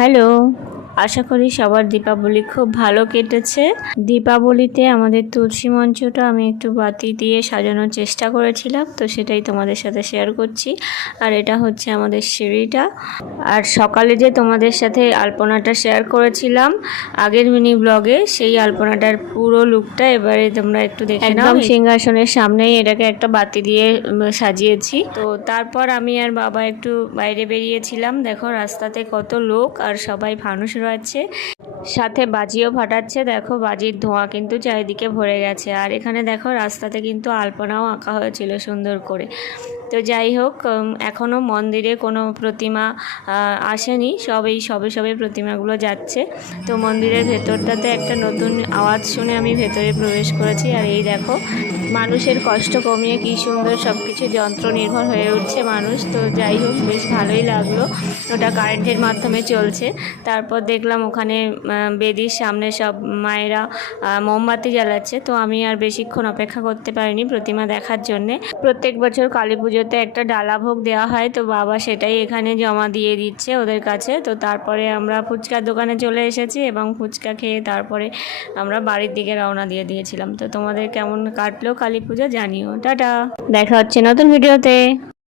Hello, আশা করি সবার দীপাবলি খুব ভালো কেটেছে। দীপাবলিতে আমাদের তুলসী মঞ্চটা আমি একটু বাতি দিয়ে সাজানোর চেষ্টা করেছিলাম, তো সেটাই তোমাদের সাথে শেয়ার করছি। আর এটা হচ্ছে আমাদের সিঁড়িটা। আর সকালে যে তোমাদের সাথে আলপনাটা শেয়ার করেছিলাম আগের মিনি ব্লগে, সেই আলপনাটার পুরো লুকটা এবারে তোমরা একটু দেখে নাও। একদম সিংহাসনের সামনেই এটাকে একটা বাতি দিয়ে সাজিয়েছি। তো তারপর আমি আর বাবা একটু বাইরে বেরিয়েছিলাম। দেখো রাস্তাতে কত লোক আর সবাই ফানুস রয়েছে, সাথে বাজিও ফাটাচ্ছে। দেখো বাজির ধোঁয়া কিন্তু চারিদিকে ভরে গেছে। আর এখানে দেখো রাস্তাতে কিন্তু আলপনাও আঁকা হয়েছিল সুন্দর করে। তো যাই হোক, এখনও মন্দিরে কোনো প্রতিমা আসেনি, সবে প্রতিমাগুলো যাচ্ছে। তো মন্দিরের ভেতরটাতে একটা নতুন আওয়াজ শুনে আমি ভেতরে প্রবেশ করেছি। আর এই দেখো মানুষের কষ্ট কমিয়ে কি সুন্দর সব কিছু যন্ত্র নির্ভর হয়ে উঠছে মানুষ। তো যাই হোক, বেশ ভালোই লাগলো। ওটা কারেন্টের মাধ্যমে চলছে। তারপর দেখলাম ওখানে বেদির সামনে সব মায়েরা মোমবাতি জ্বালাচ্ছে। তো আমি আর বেশিক্ষণ অপেক্ষা করতে পারিনি প্রতিমা দেখার জন্যে। প্রত্যেক বছর কালী পুজোতে একটা ডালা ভোগ দেওয়া হয়, তো বাবা সেটাই এখানে জমা দিয়ে দিচ্ছে ওদের কাছে। তো তারপরে আমরা ফুচকার দোকানে চলে এসেছি এবং ফুচকা খেয়ে তারপরে আমরা বাড়ির দিকে রওনা দিয়ে দিয়েছিলাম। তো তোমাদের কেমন কাটলো কালী পুজো জানিও। টাটা, দেখা হচ্ছে নতুন ভিডিওতে।